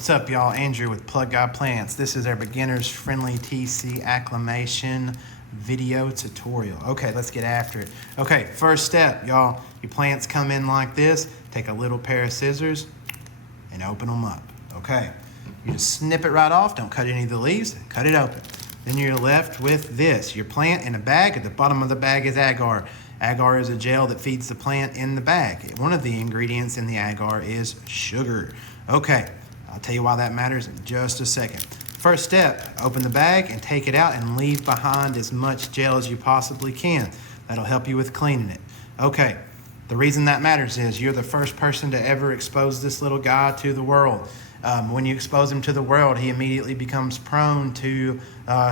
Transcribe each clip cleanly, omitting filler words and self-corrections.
What's up, y'all? Andrew with Plug Guy Plants. This is our beginners friendly TC acclimation video tutorial. Okay, let's get after it. Okay, first step, y'all. Your plants come in like this. Take a little pair of scissors and open them up. Okay, you just snip it right off. Don't cut any of the leaves. Cut it open. Then you're left with this. Your plant in a bag. At the bottom of the bag is agar. Agar is a gel that feeds the plant in the bag. One of the ingredients in the agar is sugar. Okay, I'll tell you why that matters in just a second. First step, open the bag and take it out and leave behind as much gel as you possibly can. That'll help you with cleaning it. Okay, the reason that matters is you're the first person to ever expose this little guy to the world. When you expose him to the world, he immediately becomes prone to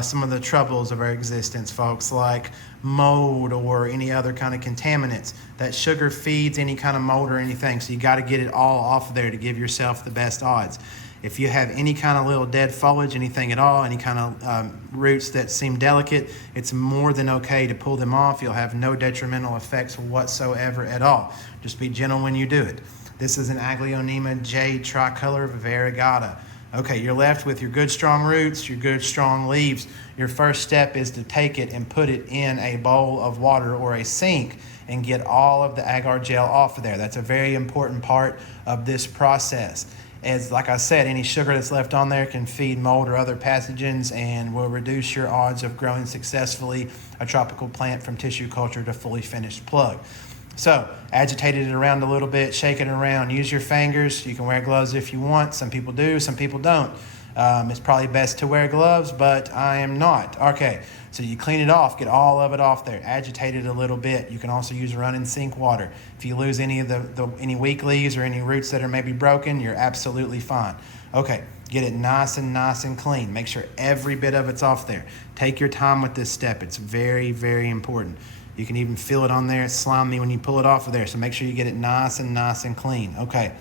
some of the troubles of our existence, folks, like mold or any other kind of contaminants. That sugar feeds any kind of mold or anything, so you got to get it all off of there to give yourself the best odds. If you have any kind of little dead foliage, anything at all, any kind of roots that seem delicate, it's more than okay to pull them off. You'll have no detrimental effects whatsoever at all. Just be gentle when you do it. This is an Aglaonema J tricolor variegata. Okay, you're left with your good strong roots, your good strong leaves. Your first step is to take it and put it in a bowl of water or a sink and get all of the agar gel off of there. That's a very important part of this process. As like I said, any sugar that's left on there can feed mold or other pathogens and will reduce your odds of growing successfully a tropical plant from tissue culture to fully finished plug. So agitate it around a little bit, shake it around, use your fingers. You can wear gloves if you want. Some people do, some people don't. It's probably best to wear gloves, but I am not. Okay, so you clean it off, get all of it off there, agitate it a little bit. You can also use running sink water. If you lose any of any weak leaves or any roots that are maybe broken, you're absolutely fine. Okay, get it nice and clean. Make sure every bit of it's off there. Take your time with this step. It's very, very important. You can even feel it on there. It's slimy when you pull it off of there. So make sure you get it nice and clean. Okay.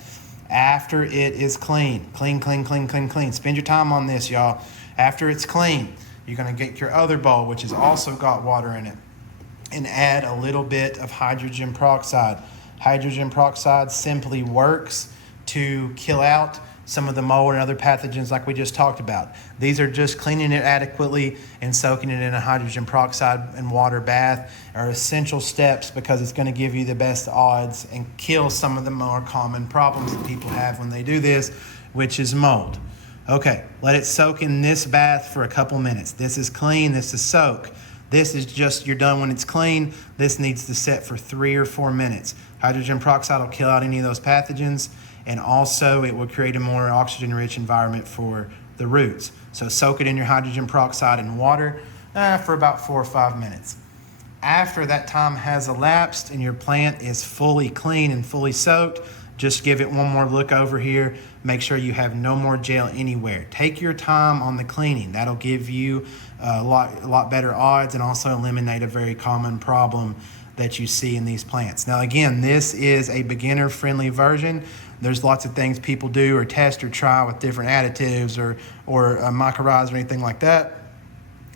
After it is clean. Spend your time on this, y'all. After it's clean, you're going to get your other bowl, which has also got water in it, and add a little bit of hydrogen peroxide. Hydrogen peroxide simply works to kill out some of the mold and other pathogens like we just talked about. These are just cleaning it adequately and soaking it in a hydrogen peroxide and water bath are essential steps because it's going to give you the best odds and kill some of the more common problems that people have when they do this, which is mold. Okay, let it soak in this bath for a couple minutes. This is clean, this is soak. This is just, you're done when it's clean. This needs to set for 3 or 4 minutes. Hydrogen peroxide will kill out any of those pathogens, and also it will create a more oxygen-rich environment for the roots. So soak it in your hydrogen peroxide and water for about 4 or 5 minutes. After that time has elapsed and your plant is fully clean and fully soaked, just give it one more look over here. Make sure you have no more gel anywhere. Take your time on the cleaning. That'll give you a lot better odds and also eliminate a very common problem that you see in these plants. Now again, this is a beginner-friendly version. There's lots of things people do or test or try with different additives or mycorrhizas or anything like that.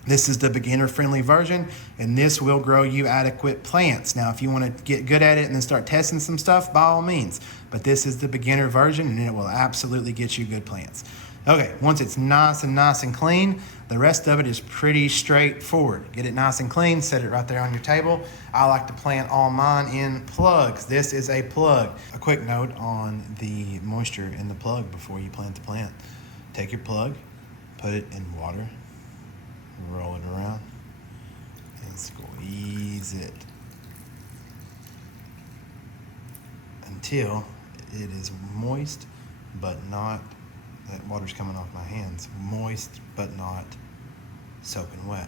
This is the beginner-friendly version, and this will grow you adequate plants. Now, if you want to get good at it and then start testing some stuff, by all means. But this is the beginner version, and it will absolutely get you good plants. Okay, once it's nice and clean, the rest of it is pretty straightforward. Get it nice and clean, set it right there on your table. I like to plant all mine in plugs. This is a plug. A quick note on the moisture in the plug before you plant the plant. Take your plug, put it in water, roll it around, and squeeze it until it is moist, but not, that water's coming off my hands, moist, but not soaking wet.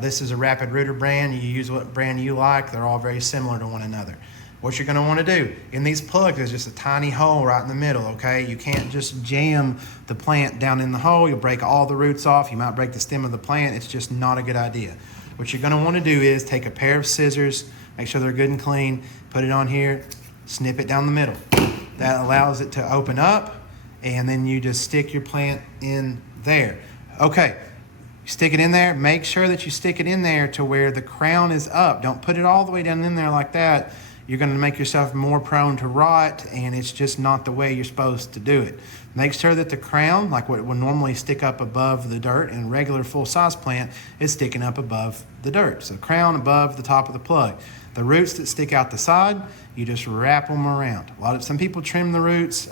This is a Rapid Rooter brand. You use what brand you like. They're all very similar to one another. What you're going to want to do, in these plugs, there's just a tiny hole right in the middle, okay? You can't just jam the plant down in the hole. You'll break all the roots off. You might break the stem of the plant. It's just not a good idea. What you're going to want to do is take a pair of scissors, make sure they're good and clean, put it on here, snip it down the middle. That allows it to open up, and then you just stick your plant in there. Okay, stick it in there. Make sure that you stick it in there to where the crown is up. Don't put it all the way down in there like that. you're going to make yourself more prone to rot, and it's just not the way you're supposed to do it. Make sure that the crown, like what would normally stick up above the dirt in a regular full-size plant, is sticking up above the dirt. So crown above the top of the plug. The roots that stick out the side, you just wrap them around. Some people trim the roots.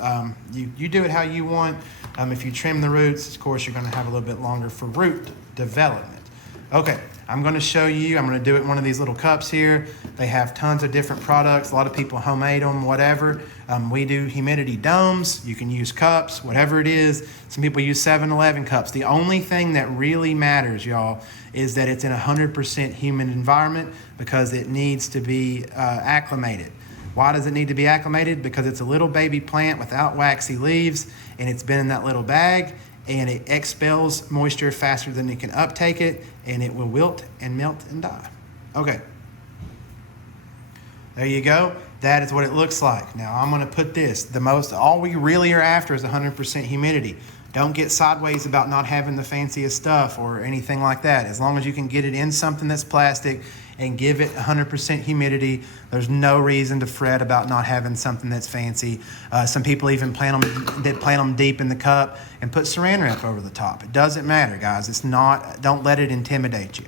You do it how you want. If you trim the roots, of course, you're going to have a little bit longer for root development. Okay, I'm going to show you. I'm going to do it in one of these little cups here. They have tons of different products. A lot of people homemade them, whatever. We do humidity domes. You can use cups, whatever it is. Some people use 7-Eleven cups. The only thing that really matters, y'all, is that it's in a 100% humid environment because it needs to be acclimated. Why does it need to be acclimated? Because it's a little baby plant without waxy leaves, and it's been in that little bag, and it expels moisture faster than it can uptake it, and it will wilt and melt and die. Okay. There you go. That is what it looks like. Now I'm going to put this. All we really are after is 100% humidity. Don't get sideways about not having the fanciest stuff or anything like that. As long as you can get it in something that's plastic and give it 100% humidity, there's no reason to fret about not having something that's fancy. Some people even plant them deep in the cup and put saran wrap over the top. It doesn't matter, guys. Don't let it intimidate you.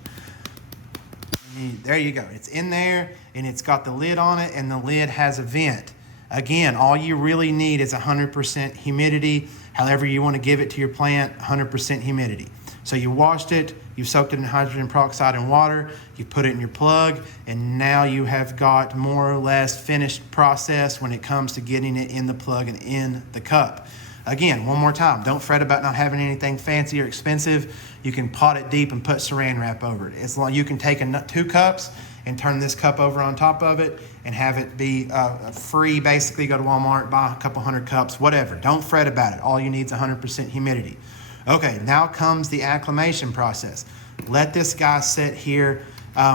There you go. It's in there, and it's got the lid on it, and the lid has a vent. Again, all you really need is 100% humidity. However you want to give it to your plant, 100% humidity. So you washed it, you soaked it in hydrogen peroxide and water, you put it in your plug, and now you have got more or less finished process when it comes to getting it in the plug and in the cup. Again, one more time, don't fret about not having anything fancy or expensive. You can pot it deep and put saran wrap over it. As long you can take 2 cups and turn this cup over on top of it and have it be free. Basically, go to Walmart, buy a couple 100 cups, whatever. Don't fret about it. All you need is 100% humidity. Okay, now comes the acclimation process. Let this guy sit here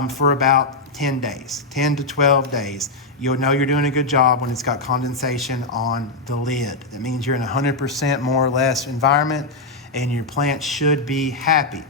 for about 10 days, 10 to 12 days. You'll know you're doing a good job when it's got condensation on the lid. That means you're in a 100% more or less environment, and your plant should be happy.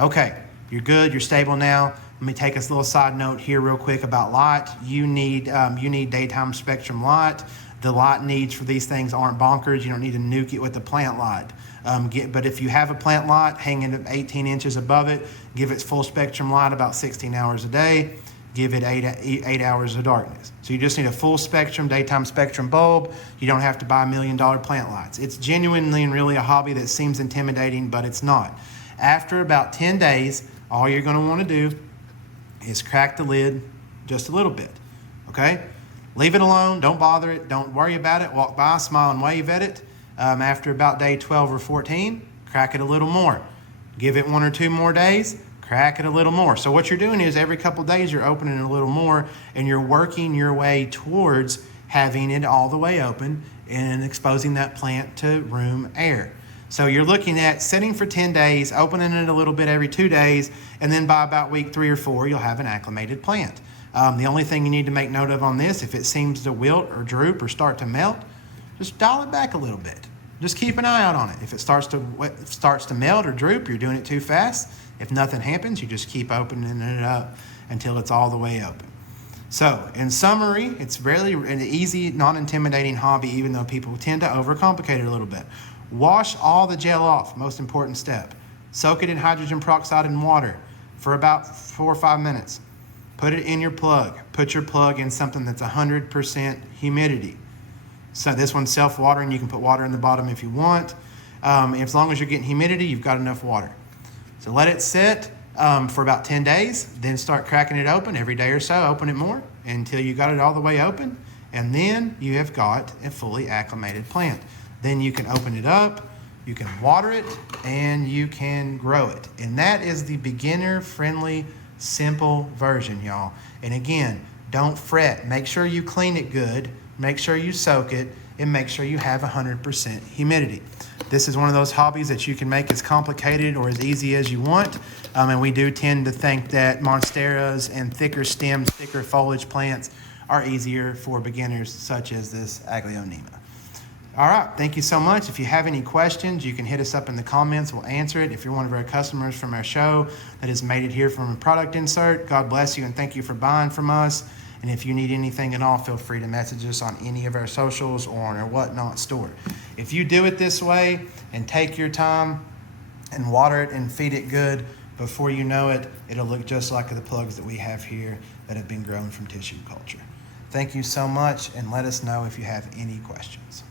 Okay, you're good, you're stable now. Let me take us a little side note here real quick about light. You need daytime spectrum light. The light needs for these things aren't bonkers. You don't need to nuke it with the plant light. But if you have a plant light hanging at 18 inches above it, give it full spectrum light about 16 hours a day. Give it 8 hours of darkness. So you just need a full spectrum, daytime spectrum bulb. You don't have to buy $1 million plant lights. It's genuinely and really a hobby that seems intimidating, but it's not. After about 10 days, all you're going to want to do is crack the lid just a little bit, okay? Leave it alone. Don't bother it. Don't worry about it. Walk by, smile, and wave at it. After about day 12 or 14, crack it a little more. Give it 1 or 2 more days, crack it a little more. So what you're doing is every couple of days you're opening it a little more, and you're working your way towards having it all the way open and exposing that plant to room air. So you're looking at sitting for 10 days, opening it a little bit every 2 days, and then by about week 3 or 4, you'll have an acclimated plant. The only thing you need to make note of on this, if it seems to wilt or droop or start to melt, just dial it back a little bit. Just keep an eye out on it. If it starts to melt or droop, you're doing it too fast. If nothing happens, you just keep opening it up until it's all the way open. So, in summary, it's really an easy, non-intimidating hobby, even though people tend to overcomplicate it a little bit. Wash all the gel off, most important step. Soak it in hydrogen peroxide and water for about 4 or 5 minutes. Put it in your plug. Put your plug in something that's 100% humidity. So this one's self-watering. You can put water in the bottom if you want. As long as you're getting humidity, you've got enough water. So let it sit for about 10 days. Then start cracking it open every day or so. Open it more until you got it all the way open. And then you have got a fully acclimated plant. Then you can open it up, you can water it, and you can grow it. And that is the beginner-friendly, simple version, y'all. And again, don't fret. Make sure you clean it good. Make sure you soak it, and make sure you have 100% humidity. This is one of those hobbies that you can make as complicated or as easy as you want. And we do tend to think that monsteras and thicker stems, thicker foliage plants are easier for beginners such as this Acclimate. All right, thank you so much. If you have any questions, you can hit us up in the comments. We'll answer it. If you're one of our customers from our show that has made it here from a product insert, God bless you and thank you for buying from us. And if you need anything at all, feel free to message us on any of our socials or on our Whatnot store. If you do it this way and take your time and water it and feed it good, before you know it, it'll look just like the plugs that we have here that have been grown from tissue culture. Thank you so much, and let us know if you have any questions.